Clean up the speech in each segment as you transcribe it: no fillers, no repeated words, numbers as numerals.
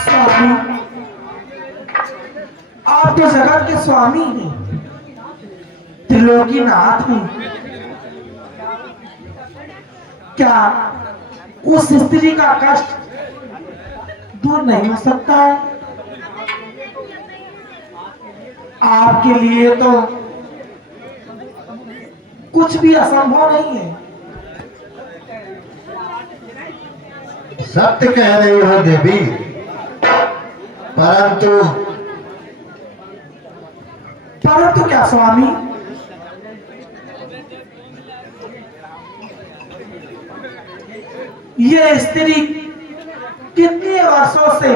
स्वामी, आप तो जगत के स्वामी हैं, त्रिलोकीनाथ हैं। क्या उस स्त्री का कष्ट दूर नहीं हो सकता है? आपके लिए तो कुछ भी असंभव नहीं है। सत्य कह रही हो देवी, परंतु परंतु क्या स्वामी? ये स्त्री कितने वर्षों से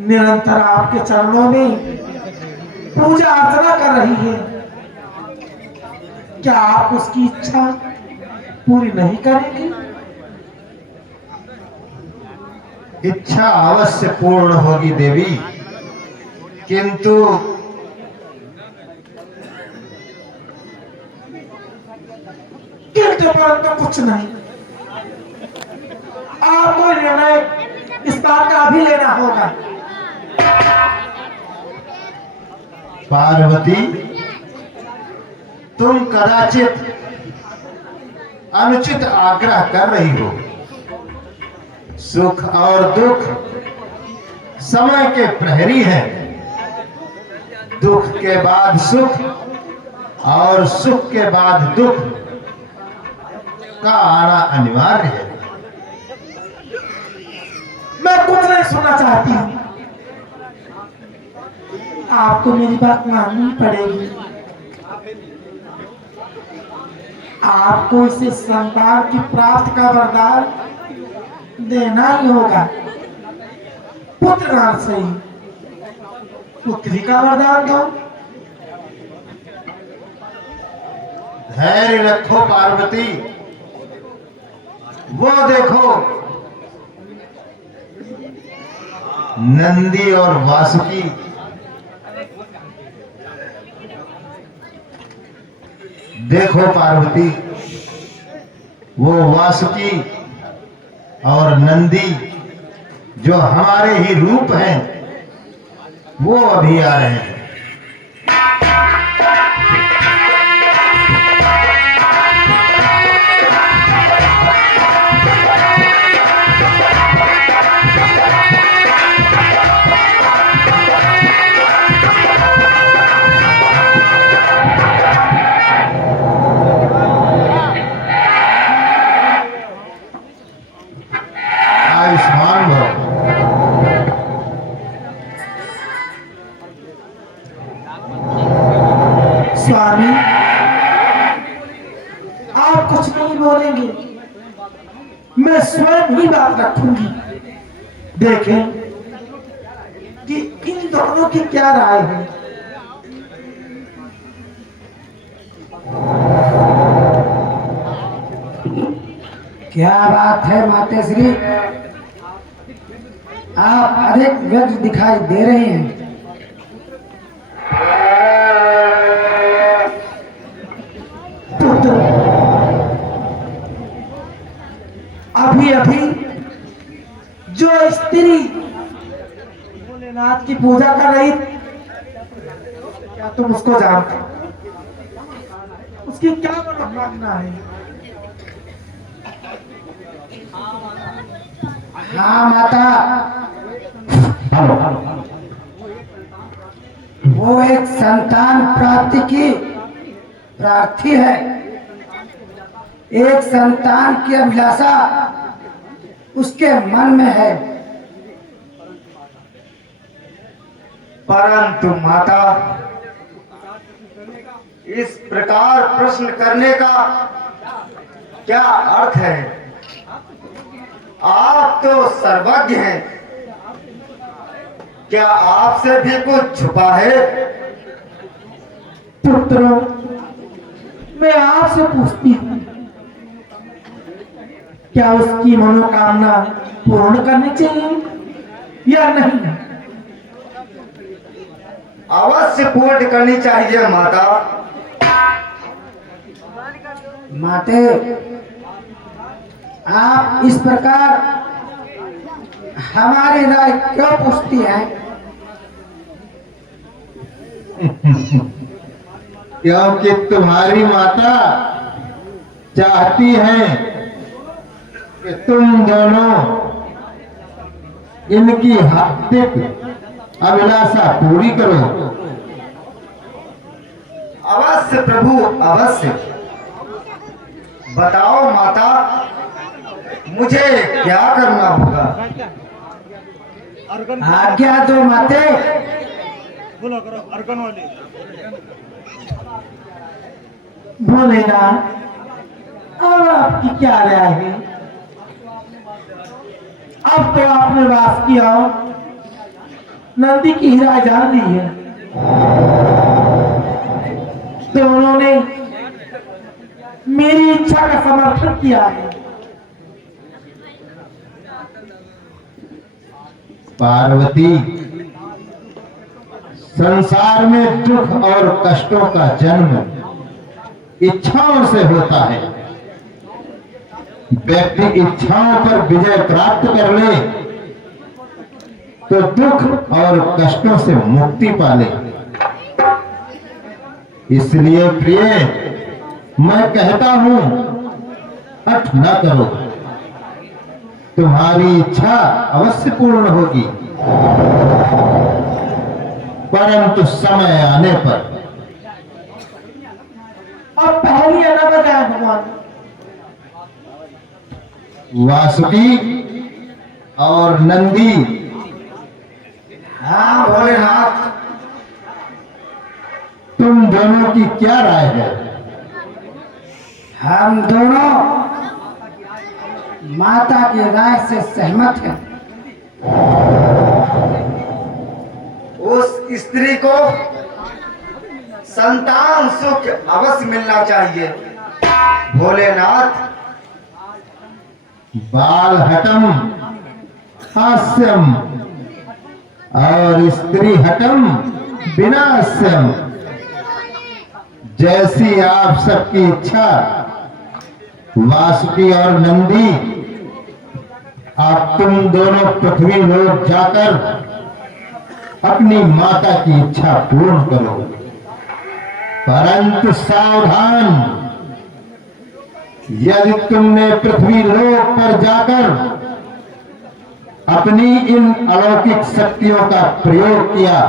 निरंतर आपके चरणों में पूजा अर्चना कर रही है। क्या आप उसकी इच्छा पूरी नहीं करेंगे? इच्छा अवश्य पूर्ण होगी देवी, किंतु परंतु कुछ नहीं। आपको निर्णय इस बात का अभी लेना होगा। पार्वती, तुम कदाचित अनुचित आग्रह कर रही हो। सुख और दुख समय के प्रहरी हैं। दुख के बाद सुख और सुख के बाद दुख का आना अनिवार्य है। मैं कुछ नहीं सुनना चाहती हूँ। आपको मेरी बात माननी पड़ेगी। आपको इसे संतान की प्राप्ति का वरदान देना ही होगा। पुत्र नाम से ही पुत्री का वरदान दो। धैर्य रखो पार्वती, वो देखो नंदी और वासुकी देखो पार्वती, वो वासुकी और नंदी जो हमारे ही रूप हैं, वो अभी आ रहे हैं। आयुष्मान भव। स्वामी, आप कुछ नहीं बोलेंगे, मैं स्वयं ही बात रखूंगी। देखें कि इन दोनों की क्या राय है। क्या बात है मातेश्री, आप अधिक व्यग्र दिखाई दे रहे हैं। पुत्र, अभी अभी जो स्त्री भोलेनाथ की पूजा कर रही, क्या तुम उसको जानते हो? उसकी क्या मनोकामना है? हाँ माता, वो एक संतान प्राप्ति की प्रार्थी है। एक संतान की अभिलाषा उसके मन में है। परंतु माता, इस प्रकार प्रश्न करने का क्या अर्थ है? आप तो सर्वज्ञ हैं, क्या आपसे भी कुछ छुपा है? पुत्रों, मैं आपसे पूछती हूँ, क्या उसकी मनोकामना पूर्ण करनी चाहिए या नहीं? अवश्य पूर्ण करनी चाहिए माता। माते, आप इस प्रकार हमारी राय क्यों पूछती है? क्योंकि तुम्हारी माता चाहती है कि तुम दोनों इनकी हार्दिक अभिलाषा पूरी करो। अवश्य प्रभु, अवश्य। बताओ माता, मुझे क्या करना होगा? आज्ञा दो माते। भोलेनाथ, अब आपकी क्या राय है? अब तो आपने वास किया, नंदी की राय जान ली है। दोनों ने मेरी इच्छा का समर्थन किया है। पार्वती, संसार में दुख और कष्टों का जन्म इच्छाओं से होता है। व्यक्ति इच्छाओं पर विजय प्राप्त कर ले तो दुख और कष्टों से मुक्ति पाले। इसलिए प्रिय, मैं कहता हूं, हठ न करो, तुम्हारी इच्छा अवश्य पूर्ण होगी, परंतु समय आने पर। अब पहली आना बताया भगवान। वासुकी और नंदी, हाँ भोलेनाथ। तुम दोनों की क्या राय है? हम दोनों माता की राय से सहमत हैं। उस स्त्री को संतान सुख अवश्य मिलना चाहिए भोलेनाथ। बाल हटम हास्यम और स्त्री हटम विनाश्यम। जैसी आप सबकी इच्छा। वासुकी और नंदी, आप तुम दोनों पृथ्वी लोक जाकर अपनी माता की इच्छा पूर्ण करो, परंतु सावधान, यदि तुमने पृथ्वी लोक पर जाकर अपनी इन अलौकिक शक्तियों का प्रयोग किया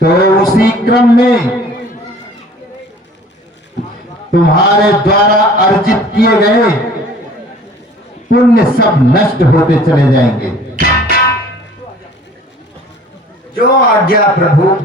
तो उसी क्रम में तुम्हारे द्वारा अर्जित किए गए पुण्य सब नष्ट होते चले जाएंगे। जो आज्ञा प्रभु।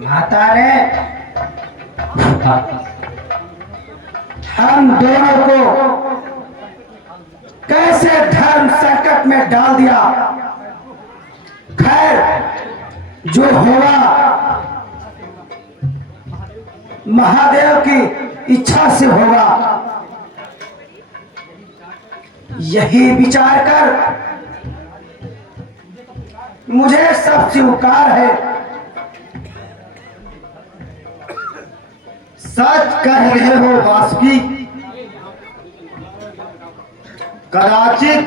माता ने हम दोनों को कैसे धर्म संकट में डाल दिया। खैर, जो होगा महादेव की इच्छा से होगा। यही विचार कर मुझे सब स्वीकार है। सच कह रहे हो वासुकी। कदाचित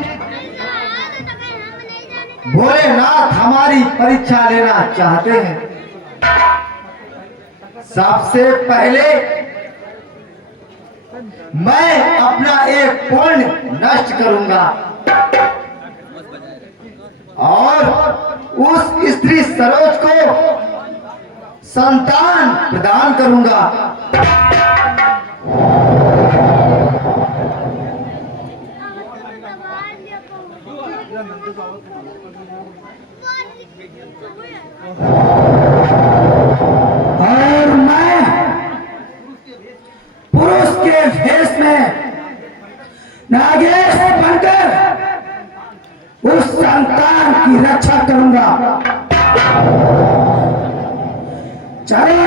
भोलेनाथ हमारी परीक्षा लेना चाहते हैं। सबसे पहले मैं अपना एक पुण्य नष्ट करूंगा और उस स्त्री सरोज को संतान प्रदान करूंगा। और मैं पुरुष के भेष में नागेश बनकर उस संतान की रक्षा करूंगा। चलो